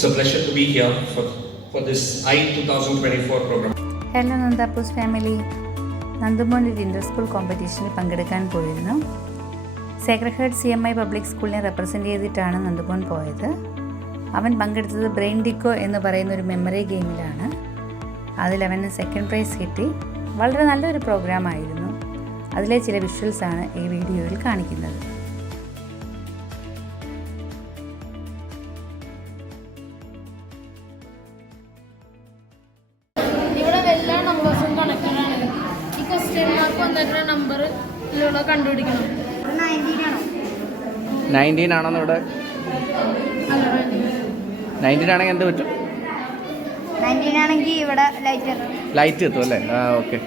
It's a pleasure to be here for this I-2024 program. Hello Nandappoos family. Nandumon ഒരു inter school കോമ്പറ്റീഷനിൽ പങ്കെടുക്കാൻ പോയിരുന്നു. Sacred heart CMI public സ്കൂളിനെ represent ചെയ്തിട്ടാണ് നന്ദുമോൻ പോയത്. അവൻ പങ്കെടുത്തത് ബ്രെയിൻ ഡിക്കോ എന്ന് പറയുന്ന ഒരു മെമ്മറി ഗെയിമിലാണ്. അതിലവന് സെക്കൻഡ് പ്രൈസ് കിട്ടി. വളരെ നല്ലൊരു പ്രോഗ്രാമായിരുന്നു. അതിലെ ചില വിഷ്വൽസാണ് ഈ വീഡിയോയിൽ കാണിക്കുന്നത്. നമ്പർ കണ്ടുപിടിക്കണം. 19 ആണോ ഇവിടെ? 19 ആണെങ്കിൽ എന്ത് പറ്റും? 19 ആണെങ്കിൽ ഇവിടെ ലൈറ്റ് എത്തും അല്ലേ? ആ ഓക്കെ.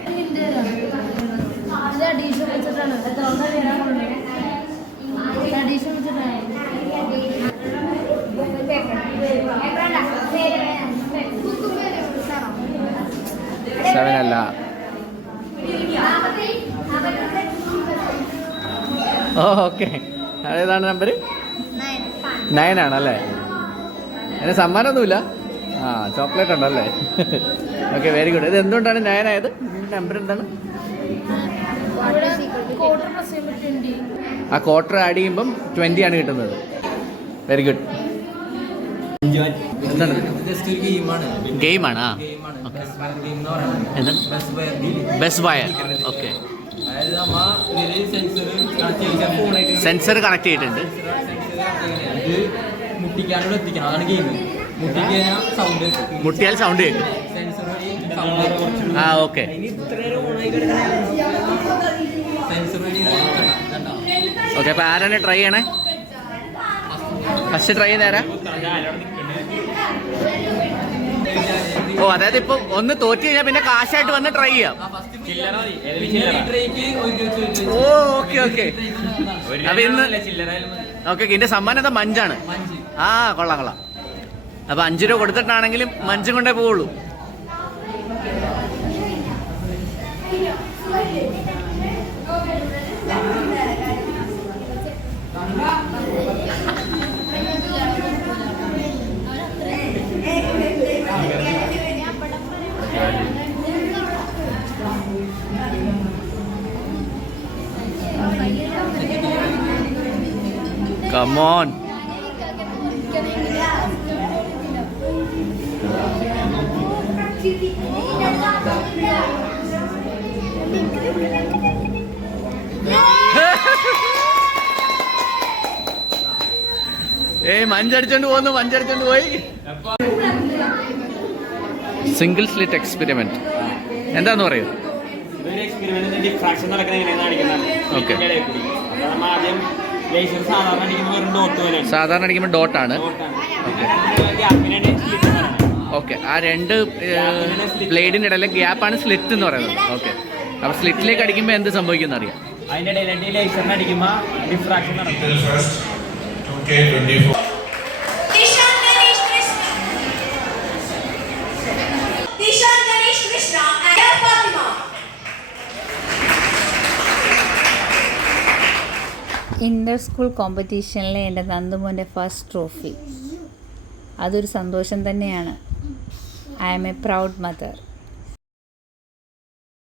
സെവൻ അല്ല. ഓ ഓക്കെ. അതേതാണ് നമ്പർ? 9 ആണല്ലേ? അതിന് സമ്മാനമൊന്നുമില്ല. ആ ചോക്ലേറ്റ് ഉണ്ടല്ലേ? Okay, very good. ഇത് എന്തുകൊണ്ടാണ് 9 ആയത്? നമ്പർ എന്താണ്? ആ ക്വാർട്ടർ ആഡ് ചെയ്യുമ്പം 20 ആണ് കിട്ടുന്നത്. Very good. എന്താണ്? ഗെയിമാണ്. ആ best buyer. Okay, sensor connect ചെയ്തിട്ടുണ്ട്. മുട്ടിയാൽ സൗണ്ട് കേൾക്കും. ആ ഓക്കെ. ഓക്കെ, അപ്പോൾ ആരാണ് ട്രൈ ചെയ്യണേ? ഫസ്റ്റ് ട്രൈ ചെയ്ത് ആരാ? ഓ, അതായത് ഇപ്പം ഒന്ന് തോറ്റു കഴിഞ്ഞാൽ പിന്നെ കാശായിട്ട് വന്ന് ട്രൈ ചെയ്യാം. ഓ ഓക്കെ ഓക്കെ. അപ്പൊ ഇന്ന് ഓക്കെ, ഇതിന്റെ സമ്മാനം എന്താ? മഞ്ചാണ്. ആ കൊള്ളാം കൊള്ളാം. അപ്പൊ 5 രൂപ കൊടുത്തിട്ടാണെങ്കിലും മഞ്ചും കൊണ്ടേ പോവുള്ളൂ. Come on. മഞ്ചടിച്ചോണ്ട് പോയി. സിംഗിൾ സ്ലിറ്റ് എക്സ്പെരിമെന്റ് എന്താന്ന് പറയൂ? ഓക്കെ. സാധാരണ അടിക്കുമ്പോൾ ഡോട്ടാണ്. ഓക്കെ, ആ രണ്ട് ബ്ലേഡിൻ്റെ ഇടയിലെ ഗ്യാപ്പാണ് സ്ലിറ്റ് എന്ന് പറയുന്നത്. ഓക്കെ, അപ്പോൾ സ്ലിറ്റിലേക്ക് അടിക്കുമ്പോൾ എന്ത് സംഭവിക്കുമെന്ന് അറിയാം. ഇൻ്റർ സ്കൂൾ കോമ്പറ്റീഷനിലെ എൻ്റെ നന്ദുമോൻ്റെ ഫസ്റ്റ് ട്രോഫി. അതൊരു സന്തോഷം തന്നെയാണ്. I am a proud mother.